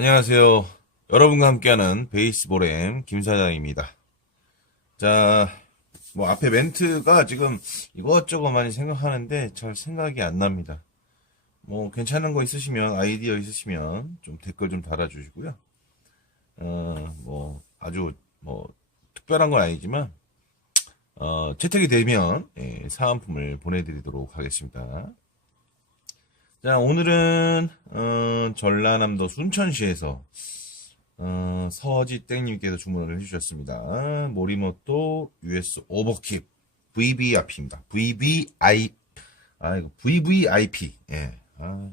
안녕하세요. 여러분과 함께하는 베이스볼엠 김사장입니다. 자, 뭐 앞에 멘트가 지금 이것저것 많이 생각하는데 잘 생각이 안 납니다. 뭐 괜찮은 거 있으시면 아이디어 있으시면 좀 댓글 좀 달아주시고요. 어, 뭐 아주 뭐 특별한 건 아니지만 어, 채택이 되면 예, 사은품을 보내드리도록 하겠습니다. 자, 오늘은 어, 전라남도 순천시에서 어, 서지땡님께서 주문을 해주셨습니다. 모리모토 US 오버킵 VVIP입니다. VVI 아 이거 VVIP 예. 아.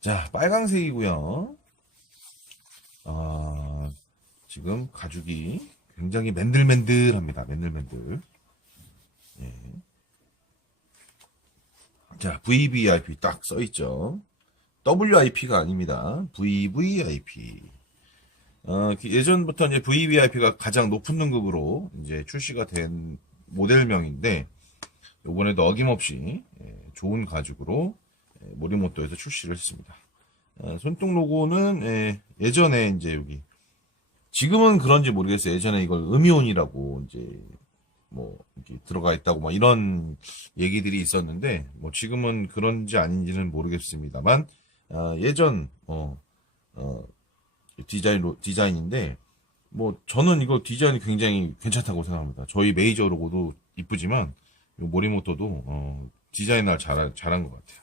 자 빨강색이고요. 아 지금 가죽이 굉장히 맨들맨들합니다. 맨들맨들. 자, VVIP 딱 써있죠. WIP가 아닙니다. VVIP. 어, 예전부터 이제 VVIP가 가장 높은 등급으로 이제 출시가 된 모델명인데, 요번에도 어김없이 예, 좋은 가죽으로 예, 모리모토에서 출시를 했습니다. 어, 손등 로고는 예, 예전에 이제 여기 지금은 그런지 모르겠어요. 예전에 이걸 음이온이라고 이제 뭐 이렇게 들어가 있다고 뭐 이런 얘기들이 있었는데 뭐 지금은 그런지 아닌지는 모르겠습니다만 아, 예전 어, 어, 디자인 디자인인데 뭐 저는 이거 디자인이 굉장히 괜찮다고 생각합니다. 저희 메이저 로고도 이쁘지만 요 모리모토도 어, 디자인을 잘 잘한 것 같아요.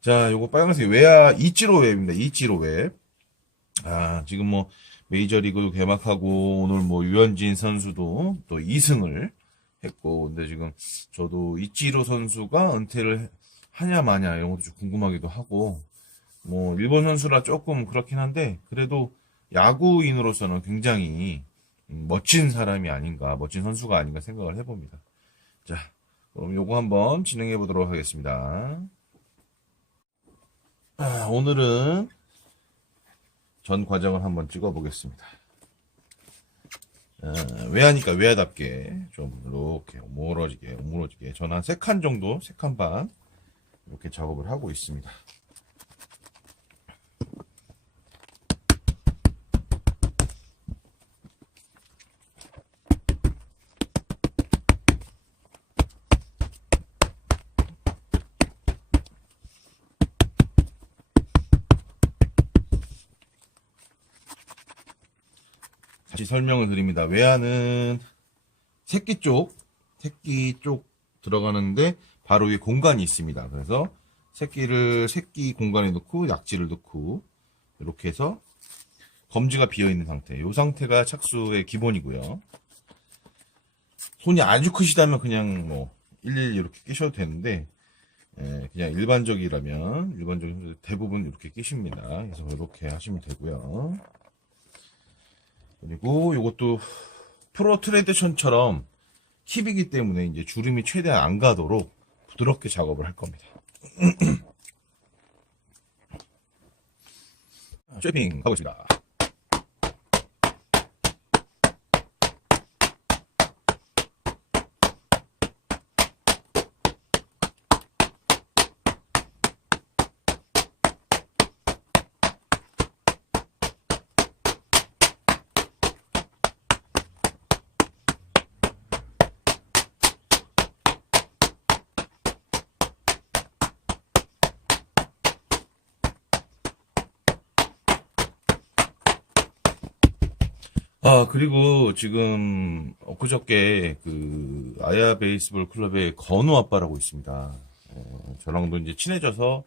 자, 요거 빨간색 웨아 이치로 웹입니다. 이치로 웹. 아, 지금 뭐 메이저리그도 개막하고 오늘 뭐 유현진 선수도 또 2승을 했고 근데 지금 저도 이치로 선수가 은퇴를 하냐 마냐 이런 것도 좀 궁금하기도 하고 뭐 일본 선수라 조금 그렇긴 한데 그래도 야구인으로서는 굉장히 음, 멋진 사람이 아닌가 멋진 선수가 아닌가 생각을 해봅니다. 자 그럼 요거 한번 진행해 보도록 하겠습니다. 아, 오늘은 전 과정을 한번 찍어 보겠습니다. 어, 외야니까 외야답게 좀 이렇게 오므러지게 오므러지게 저는 한 세 칸 정도 세 칸 반 이렇게 작업을 하고 있습니다. 다시 설명을 드립니다. 외야는 새끼 쪽, 새끼 쪽 들어가는데 바로 위에 공간이 있습니다. 그래서 새끼를 새끼 공간에 넣고 약지를 넣고 이렇게 해서 검지가 비어 있는 상태. 이 상태가 착수의 기본이고요. 손이 아주 크시다면 그냥 뭐 일일이 이렇게 끼셔도 되는데 예, 그냥 일반적이라면 일반적인 대부분 이렇게 끼십니다. 그래서 이렇게 하시면 되고요. 그리고 이것도 프로 트레디션처럼 킵이기 때문에 이제 주름이 최대한 안 가도록 부드럽게 작업을 할 겁니다. 쉐핑 가보겠습니다. 아, 그리고 지금 엊그저께 그 아야 베이스볼 클럽의 건우 아빠라고 있습니다. 어, 저랑도 이제 친해져서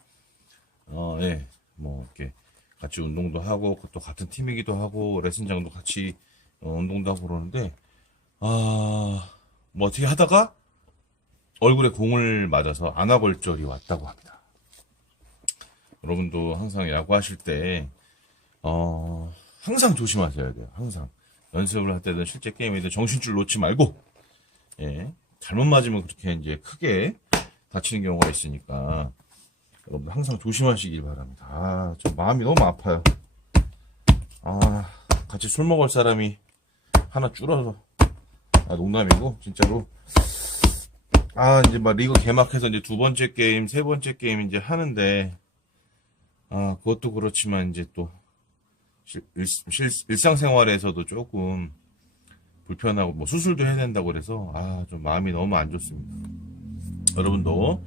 어, 예, 뭐 이렇게 같이 운동도 하고 또 같은 팀이기도 하고 레슨장도 같이 어, 운동도 하고 그러는데 아, 뭐 어떻게 하다가 얼굴에 공을 맞아서 안아골절이 왔다고 합니다. 여러분도 항상 야구하실 때 어, 항상 조심하셔야 돼요. 항상. 연습을 할 때든 실제 게임에든 정신줄 놓지 말고, 예. 잘못 맞으면 그렇게 이제 크게 다치는 경우가 있으니까, 여러분 항상 조심하시길 바랍니다. 아, 저 마음이 너무 아파요. 아, 같이 술 먹을 사람이 하나 줄어서. 아, 농담이고, 진짜로. 아, 이제 막 리그 개막해서 이제 두 번째 게임, 세 번째 게임 이제 하는데, 아, 그것도 그렇지만 이제 또 실- 일, 실- 일상생활에서도 조금 불편하고 뭐 수술도 해야 된다고 그래서 아 좀 마음이 너무 안 좋습니다. 여러분도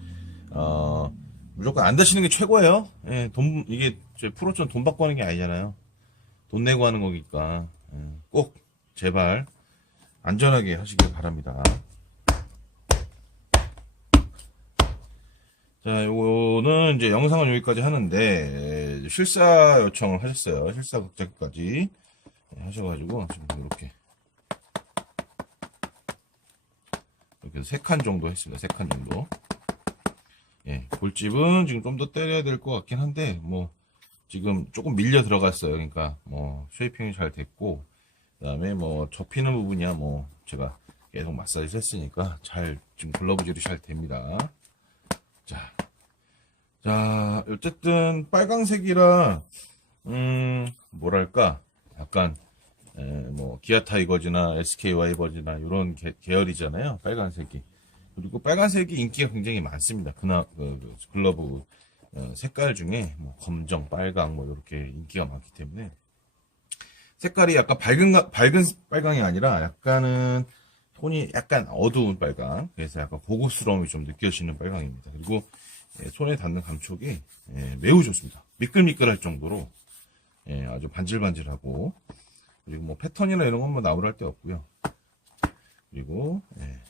어, 무조건 안 다시는 게 최고예요. 예, 돈 이게 저 프로처럼 돈 받고 하는 게 아니잖아요. 돈 내고 하는 거니까 예, 꼭 제발 안전하게 하시길 바랍니다. 자, 요거는 이제 영상은 여기까지 하는데 예, 실사 요청을 하셨어요. 실사 극작까지 하셔가지고 지금 이렇게 이렇게 세 칸 정도 했습니다. 세 칸 정도. 예, 골집은 지금 좀 더 때려야 될 것 같긴 한데 뭐 지금 조금 밀려 들어갔어요. 그러니까 뭐 쉐이핑이 잘 됐고 그다음에 뭐 접히는 부분이야 뭐 제가 계속 마사지 했으니까 잘 지금 글러브질이 잘 됩니다. 자, 자 어쨌든 빨강색이라 음 뭐랄까 약간 에, 뭐 기아 타이거즈나 SK 와이버즈나 이런 계, 계열이잖아요. 빨간색이 그리고 빨간색이 인기가 굉장히 많습니다. 그나 그, 그 글러브 어, 색깔 중에 뭐 검정, 빨강 뭐 이렇게 인기가 많기 때문에 색깔이 약간 밝은 가- 밝은 빨강이 아니라 약간은 톤이 약간 어두운 빨강 그래서 약간 고급스러움이 좀 느껴지는 빨강입니다. 그리고 예, 손에 닿는 감촉이 예, 매우 좋습니다. 미끌미끌할 정도로 예, 아주 반질반질하고 그리고 뭐 패턴이나 이런 건뭐 나무랄 데 없고요. 그리고 예,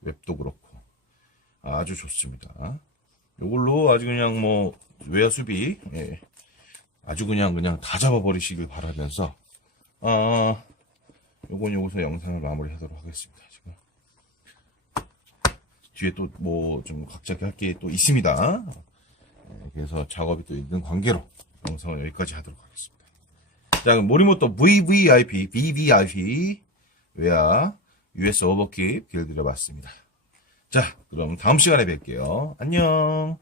웹도 그렇고 아주 좋습니다. 요걸로 아주 그냥 뭐 외야 수비 예, 아주 그냥 그냥 다 잡아버리시길 바라면서 아 요건 여기서 영상을 마무리하도록 하겠습니다. 뒤에 또 뭐 좀 각자 할게 또 있습니다. 예, 그래서 작업이 또 있는 관계로 영상을 여기까지 하도록 하겠습니다. 자, 그럼 모리모토 VVIP, VVIP 외야 US 오버킵 길들여봤습니다. 자, 그럼 다음 시간에 뵐게요. 안녕.